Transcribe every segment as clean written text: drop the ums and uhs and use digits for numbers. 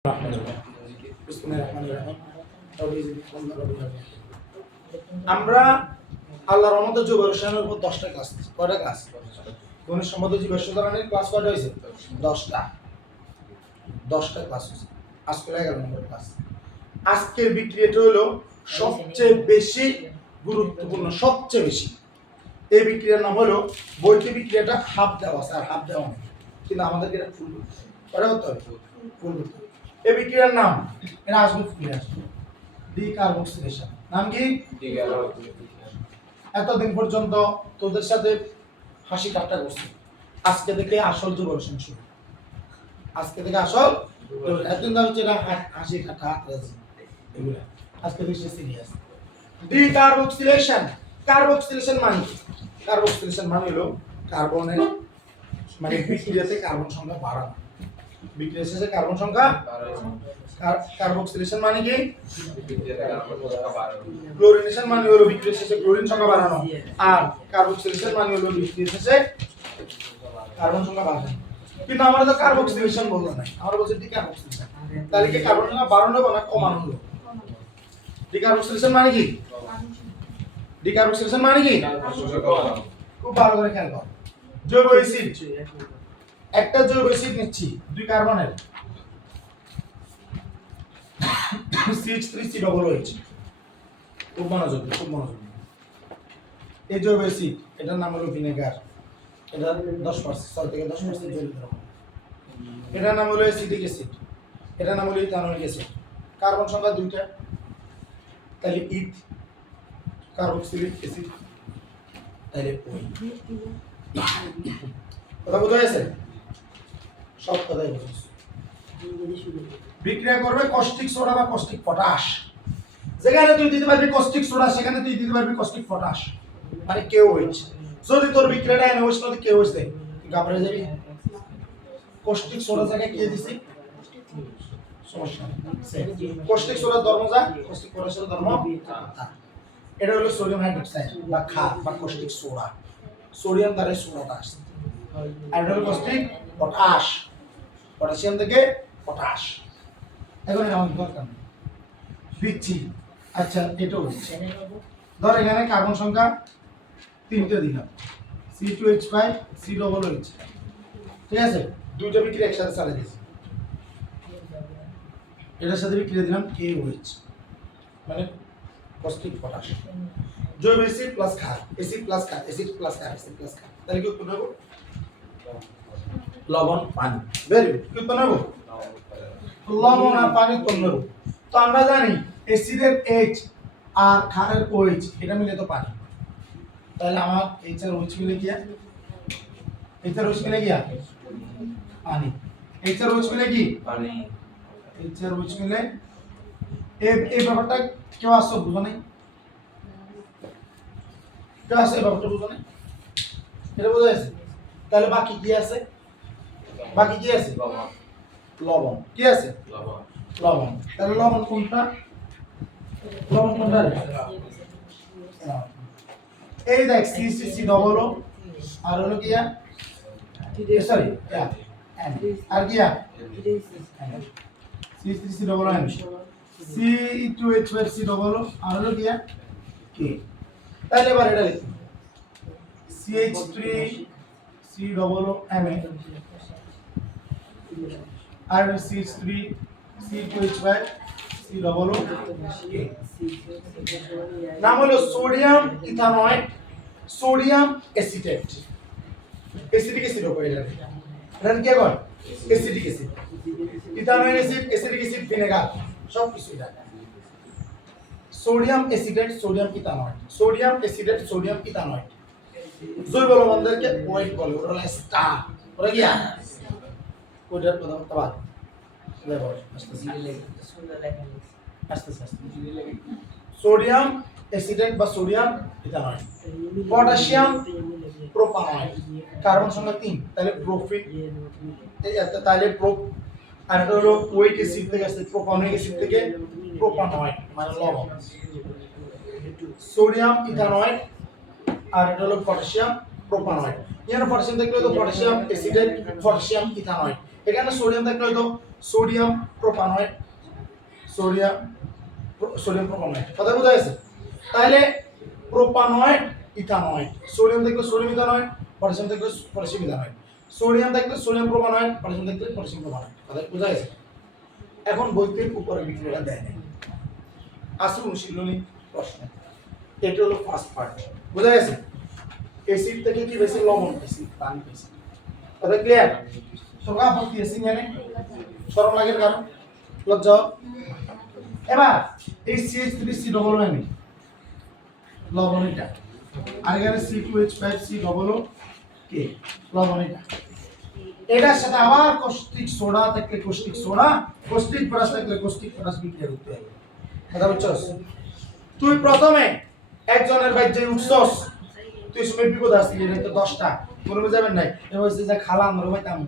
আমরা আল্লাহর রহমতে জুবাইর হোসেনের উপর 10টা ক্লাস, কয়টা ক্লাস? গণিত সম্বন্ধে জীবের সুতরাংয়ের ক্লাস কয়টা হয়েছে? 10টা ক্লাস হয়েছে। আজকে 11 নম্বর ক্লাস। আজকের বিক্রিয়াটা হলো সবচেয়ে বেশি গুরুত্বপূর্ণ, সবচেয়ে বেশি। এই বিক্রিয়ার নাম হলো বইকে বিক্রিয়াটা হাফ দেওয়া আছে আর হাফ দেওয়া নেই, কিন্তু আমাদেরকে এটা ফুল করতে হবে, ফুল করতে হবে। এই বিক্রিয়ার নাম এটা আসবে ফুলে আসবে ডিকার্বক্সিলেশন। নাম কি? এতদিন পর্যন্ত তোদের সাথে হাসি ঠাট্টা করছি, আজকে থেকে আসল যুবরসন শুরু। আজকে থেকে আসল এতদিন ধরে হচ্ছে হাসি ঠাট্টা এগুলা, আজকে থেকে সিরিয়াস। ডিকার্বক্সিলেশন, কার্বক্সিলেশন মানে কি? কার্বক্সিলেশন মানে হলো কার্বনের মানে বিক্রিয়াতে কার্বন সংখ্যা বাড়ানো, বিক্রিয়া শেষে কার্বন সংখ্যা। কার্বক্সিলেশন মানে কি? ক্লোরিনেশন মানে হলো বিক্রিয়া শেষে ক্লোরিন সংখ্যা বাড়ানো, আর কার্বক্সিলেশন মানে হলো বিক্রিয়া শেষে কার্বন সংখ্যা বাড়ানো। কিন্তু আমরা তো কার্বক্সিলেশন বললাম না, আমরা বলছি ডিকার্বক্সিলেশন। তাহলে কি কার্বন সংখ্যা বাড়ানো হবে না কমানো হবে? ডিকার্বক্সিলেশন মানে কি? ডিকার্বক্সিলেশন মানে কি? খুব ভালো করে খেয়াল করো। জৈব অ্যাসিড, একটা জৈব অ্যাসিড নিচ্ছি 2 কার্বনের CH3COOH। খুব মনোযোগ, খুব মনোযোগ। এই জৈব অ্যাসিড এটার নাম হলো ভিনেগার, এটা 10% 6 থেকে 10% জলীয় দ্রবণ। এটার নাম হলো অ্যাসিটিক অ্যাসিড, এটার নাম হলো ইথানোয়িক অ্যাসিড। কার্বন সংখ্যা 2টা, তাহলে ইথ। কার্বক্সিলিক অ্যাসিড, তাহলে ওই। কথা বোঝা গেছে? সব কথাই বুঝেছ। বিক্রিয়া করবে কস্টিক সোডা বা কস্টিক পটাশ। যেখানে তুই দিতে পারবি কস্টিক সোডা, সেখানে তুই দিতে পারবি কস্টিক পটাশ, মানে KOH। যদি তোর বিক্রিয়াটা NOH না KOH দেয়, তুই ঘাবড়ে যাবি। কস্টিক সোডা জায়গায় কে দিছি? সমস্যা নেই। কস্টিক সোডার ধর্ম যা, কস্টিক পটাশের ধর্ম তা। এটা হলো সোডিয়াম হাইড্রোক্সাইড বা ক্ষার বা কস্টিক সোডা। সোডিয়াম দ্বারা সোডাটা আসছে। আর এটা হলো কস্টিক পটাশ, পটাশিয়াম থেকে পটাশ। এখন আমাদের দরকার নেই দিচ্ছি। আচ্ছা, এটাও দিচ্ছি। ধর এখানে কার্বন সংখ্যা 3টে দিলাম, C2H5 COOH, ঠিক আছে? 2টা বিক্রিয়া একসাথে চালিয়ে দিয়েছি। এটার সাথে বিক্রিয়া দিলাম KOH, মানে কস্টিক পটাশ। জৈব অ্যাসিড প্লাস ক্ষার, অ্যাসিড প্লাস ক্ষার, অ্যাসিড প্লাস ক্ষার, অ্যাসিড প্লাস ক্ষার, তাহলে কি উৎপন্ন হবে? লবণ পানি। Very good. কি উৎপন্ন হবে? লবণ আর পানি উৎপন্ন হবে। তো আমরা জানি অ্যাসিডের H আর ক্ষারের OH, এটা মিলে তো পানি। তাহলে আমার H আর OH মিলে গিয়া, H আর OH মিলে গিয়া পানি। H আর OH মিলে কি? পানি। H আর OH মিলে এই ব্যাপারটা কেউ আসছে বুঝো নাই? কেউ আছে এই ব্যাপারটা বুঝো নাই? এটা বোঝা গেছে? তাহলে বাকি কি আছে? বাকি কি আছে? লবণ। কি আছে? লবণ। তাহলে লবণ কোনটা? লবণ কোনটা? এই দেখ CC-COO আর হলো কি সরি আর কি C3COON, C2H5COO আর হলো কি কে। তাহলে এবার এটা লিখি CH3COOMa আর CH3C2H5COO। নাম হলো sodium ইথানয়েড, sodium acetate. Acetic acid হবে এটা। এটা কি কয়? Acetic acid. ইথানয়েড acid, acetic acid, vinegar, সব কিছু এটা। Sodium acetate, sodium ইথানয়েড, sodium acetate, sodium ইথানয়েড। জৈব লবণদেরকে ওয়েট বলে, ওটা হলো স্টার। ওটা কি? ওটার কথা বাদ সোডিয়াম অ্যাসিটেট বা সোডিয়াম ইথানয়েড। পটাশিয়াম প্রোপানয়েড, কার্বন সংখ্যা 3, তাহলে প্রোপিন। তাহলে আর এটা হলো ওইক অ্যাসিড থেকে আসছে, প্রোপানয়িক অ্যাসিড থেকে প্রোপানয়েড মানে লবণ। সোডিয়াম ইথানয়েড আর এটা হলো পটাশিয়াম প্রোপানয়েড। এখানে পটাশিয়াম থাকলে তো পটাশিয়াম অ্যাসিটেট, পটাশিয়াম ইথানয়েড। এখানে সোডিয়াম থাকলে তো সোডিয়াম প্রোপানয়েড, সোডিয়াম প্রোপানয়েড। কথা বোঝা গেছে? তাহলে প্রোপানয়েড ইথানয়েড, সোডিয়াম থাকলে সোডিয়াম ইথানয়েড, পটাশিয়াম থাকলে পটাশিয়াম ইথানয়েড, সোডিয়াম থাকলে সোডিয়াম প্রোপানয়েড, পটাশিয়াম থাকলে পটাশিয়াম প্রোপানয়েড। কথা বোঝা গেছে? এখন বইতে উপরে বিক্রিয়াটা দেয় না, আসলে অনুশীলনী প্রশ্ন। এটা হলো ফার্স্ট পার্ট, বোঝা গেছে? অ্যাসিড থেকে কি বেশি লবণ বেশি, পানি বেশি। কথা ক্লিয়ার? তোমরা আপত্তি আছে জানেন? শরম লাগে কারণ লজ্জা। এবার এই CH3C ডবল আমি লবণ এটা, আর এখানে C2H5C ডবল কে লবণ এটা। এটার সাথে আবার কস্টিক সোডা থাকলে কস্টিক সোডা, কস্টিক পটাশ থাকলে কস্টিক পটাশ বিক্রিয়া করতে হবে। কথা বুঝছস? তুই প্রথমে একজনের ভাই যে উঠছস, তুই সময় বিপদ আসছিলি, এটা তো 10টা মনে যাবেন নাই, এ হইছে যে খালা আমরা ভাইতাম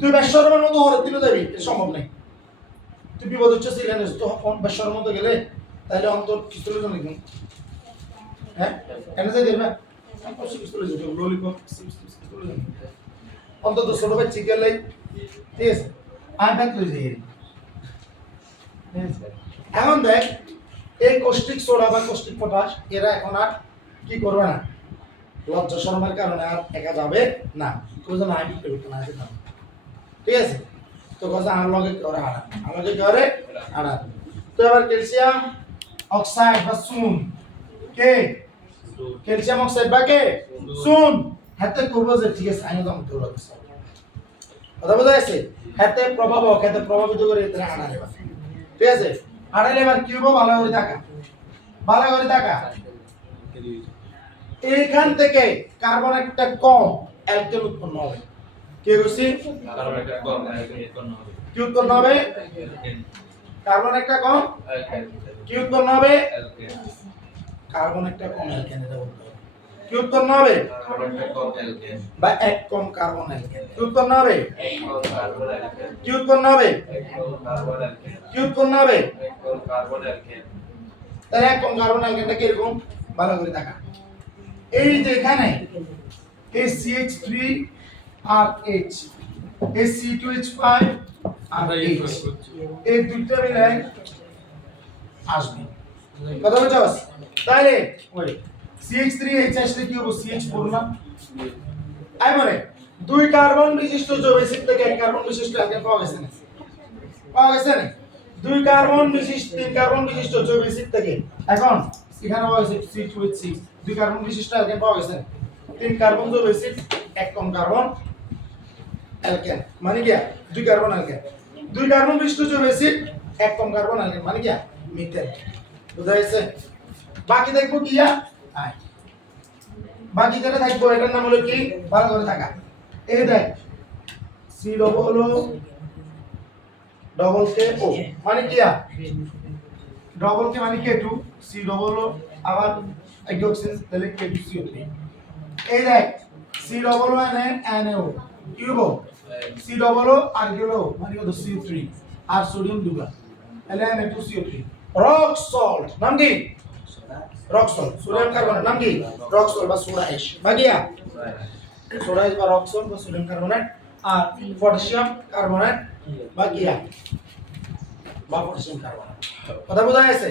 তুই বেশ্বরের মতো হরে দিলে যাবি, এটা সম্ভব নাই। তুই বিপদ হচ্ছে এখানে তো বেশ্বরের মতো গেলে তাহলে অন্তর কি চলে যাবে নাকি? হ্যাঁ এনে যাই দেবে ললিপপ অন্তত ছোট ভাই চিকেন লাই, ঠিক আছে আমি ব্যাগ লই যাই। এখন দেখ এই কস্টিক সোডা বা কস্টিক পটাশ এরা এখন আর কি করবে না, লজ্জা শরমের কারণে আর একা যাবে না, তুমি যেন আমি করতে না যেতাম, ঠিক আছে? তো কথা আমার লগে করে আড়া, আমাকে করে আড়া। তো এবার ক্যালসিয়াম অক্সাইড বা চুন, কে ক্যালসিয়াম অক্সাইড বা কে চুন, হাতে করবো যে ঠিক আছে আমি দাম তো লাগছে। কথা বোঝা গেছে? হাতে প্রভাবক, হাতে প্রভাবিত করে এতে আড়া নেবা, ঠিক আছে? আড়াইলে এবার কি হবো, ভালো করে দেখা, ভালো করে দেখা। এইখান থেকে কার্বন একটা কম অ্যালকেন উৎপন্ন হবে। কি বলছি? কার্বন একটা কম অ্যালকেন উৎপন্ন হবে। কি উৎপন্ন হবে? কার্বন একটা কম কি উৎপন্ন হবে? কার্বন একটা কম অ্যালকেন, এটা বলতে হবে। কি উৎপন্ন হবে? কার্বন একটা কম অ্যালকেন বা এক কম কার্বন অ্যালকেন। কি উৎপন্ন হবে? এক কম কার্বন অ্যালকেন। কি উৎপন্ন হবে? এক কম কার্বন অ্যালকেন। কি উৎপন্ন হবে? এক কম কার্বন অ্যালকেন। তাহলে এক কম কার্বন অ্যালকেনটা কি রকম, ভালো করে দেখা। এই যে এখানে এই CH3 আর H, এই C2H5 আর H, এই দুইটা মিলে আসবে। কথা বুঝছস? তাহলে ওই CH3H আসলে কি হবে, CH4 না? আই মানে দুই কার্বন বিশিষ্ট যৌগ এসিড থেকে এক কার্বন বিশিষ্ট অ্যালকেন পাওয়া গেছে না? পাওয়া গেছে না? দুই কার্বন বিশিষ্ট তিন কার্বন বিশিষ্ট যৌগ এসিড থেকে এখন এখানে পাওয়া গেছে C2H6, দুই কার্বন বিশিষ্ট অ্যালকেন পাওয়া গেছে। তিন কার্বন যৌগ এসিড এক কম কার্বন অ্যালকেন, মানে কি দুই কার্বন অ্যালকেন। দুই কার্বন বিশিষ্ট যৌগ এসিড এক কম কার্বন অ্যালকেন, মানে কি মিথেন। বুঝা গেছে? বাকি দেখবো কি আয়, বাকি যেটা থাকবো এটার নাম হলো কি, ভালো করে থাকা। এই দেখ C double O double K O, মানে কি ডবল কে মানে K2, সি ডবল ও আবার হাইড্রোক্সিন তাহলে K2CO3। এই দেখ সি ডবল ও NaO কি হলো, সি ডবল ও আর কি হলো মানে কত CO3 আর সোডিয়াম দুগা তাহলে Na2CO3। রক সল্ট নাম কি? Rock salt. সোডিয়াম কার্বনেট নাম কি? রক সল্ট বা সোডা অ্যাশ বা গিয়া সোডা অ্যাশ বা রক সল্ট বা সোডিয়াম কার্বনেট। আর পটাশিয়াম কার্বনেট বা গিয়া বা পটাশিয়াম কার্বনেট। কথা বোঝা গেছে?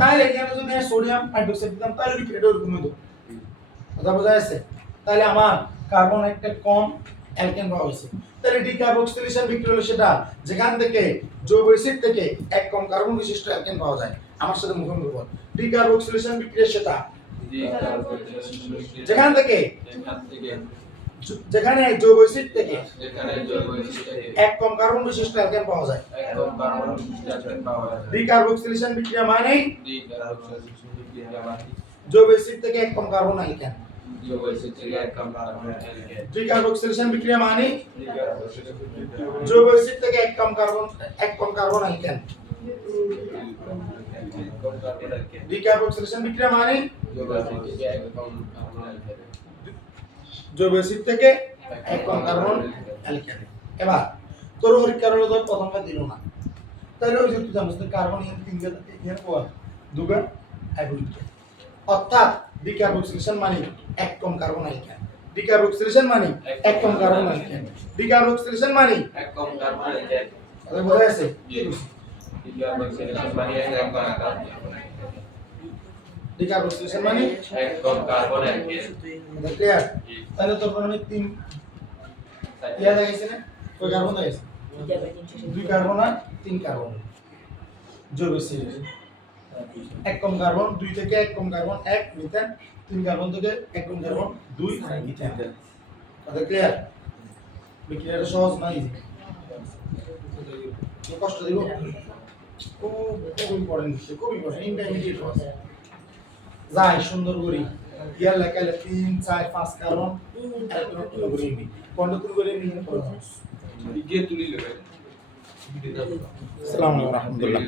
তাহলে এখানে যদি সোডিয়াম হাইড্রোক্সাইড দিতাম তাহলে কি এটা এরকম হতো। কথা বোঝা গেছে? তাহলে আমার কার্বন একটা কম অ্যালকেন পাওয়া গেছে। তাহলে ডিকার্বক্সিলেশন বিক্রিয়া হলো সেটা যেখান থেকে যৌগ এসিড থেকে এক কম কার্বন বিশিষ্ট অ্যালকেন পাওয়া যায়। আমার সাথে মুখোমুখি বল, ডিকার্বক্সিলেশন বিক্রিয়া সেটা যেখান থেকে যেখানে যৌগ এসিড থেকে এক কম কার্বন বিশিষ্ট অ্যালকেন পাওয়া যায়। ডিকার্বক্সিলেশন বিক্রিয়া মানে যৌগ এসিড থেকে এক কম কার্বন অ্যালকেন। ডিকার্বক্সিলেশন বিক্রিয়া মানে যৌগ এসিড থেকে এক কম কার্বন অ্যালকেন। ডিকার্বক্সিলেশন বিক্রিয়া মানে যৌগ এসিড থেকে এক কম কার্বন অ্যালকেন। এবার তোর পরীক্ষার হলো তো প্রথমটা দিল না, তাহলে ওই যে তুই জানিস কার্বন ইন তিন এর পর দুগা হাইড্রোজেন, অর্থাৎ ডিকার্বক্সিলেশন মানে এক কম কার্বন অ্যালকেন। ডিকার্বক্সিলেশন মানে এক কম কার্বন অ্যালকেন ডিকার্বক্সিলেশন মানে এক কম কার্বন অ্যালকেন তাহলে বোঝা গেছে ডিকার্বক্সিলেশন মানে এক কম কার্বন ডিকার্বক্সিলেশন মানে এক কম কার্বন অ্যালকেন এটা ক্লিয়ার তাহলে তো প্রথমে তিন ইয়া দেখাইছে না কয় কার্বন দেখাইছে দুই কার্বন আর তিন কার্বন জৈব সিরিজ এক কম কার্বন দুই থেকে এক কম কার্বন এক মিথেন তিন কার্বন থেকে এক কম কার্বন দুই মিথেন কথা ক্লিয়ার বিক্রিয়াটা সহজ না ইজি কষ্ট দিব খুব ইম্পর্টেন্ট খুব ইম্পর্টেন্ট ইন্টারমিডিয়েট হওয়া যাই সুন্দর করি ইয়ার লেখালে 3 4 5 কার্বন আর কোনো করি নি পন্ডতুল করে নিয়ে গিয়ে তুলি লেবে আসসালামু আলাইকুম ওয়া রাহমাতুল্লাহ